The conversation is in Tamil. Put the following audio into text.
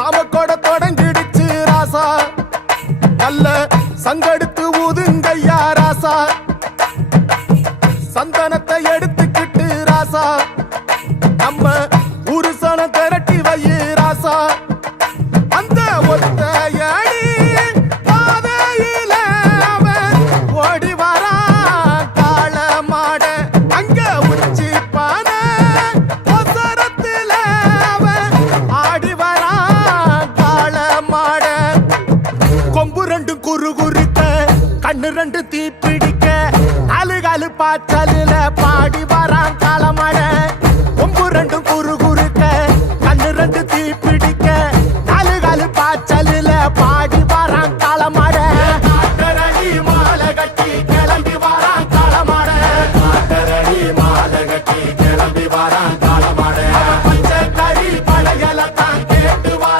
சாமக்கோட தொடங்கிடுச்சு ராசா. நல்ல சங்கடுத்து ஊதுங்கய்யா ராசா. சந்தனத்தை எடுத்துக்கிட்டு ராசா. கொம்பு ரெண்டு குறு குறுக்க கண்ணு ரெண்டு தீ பிடிக்க அழுகாலு பாய்ச்சலில் பாடி வரா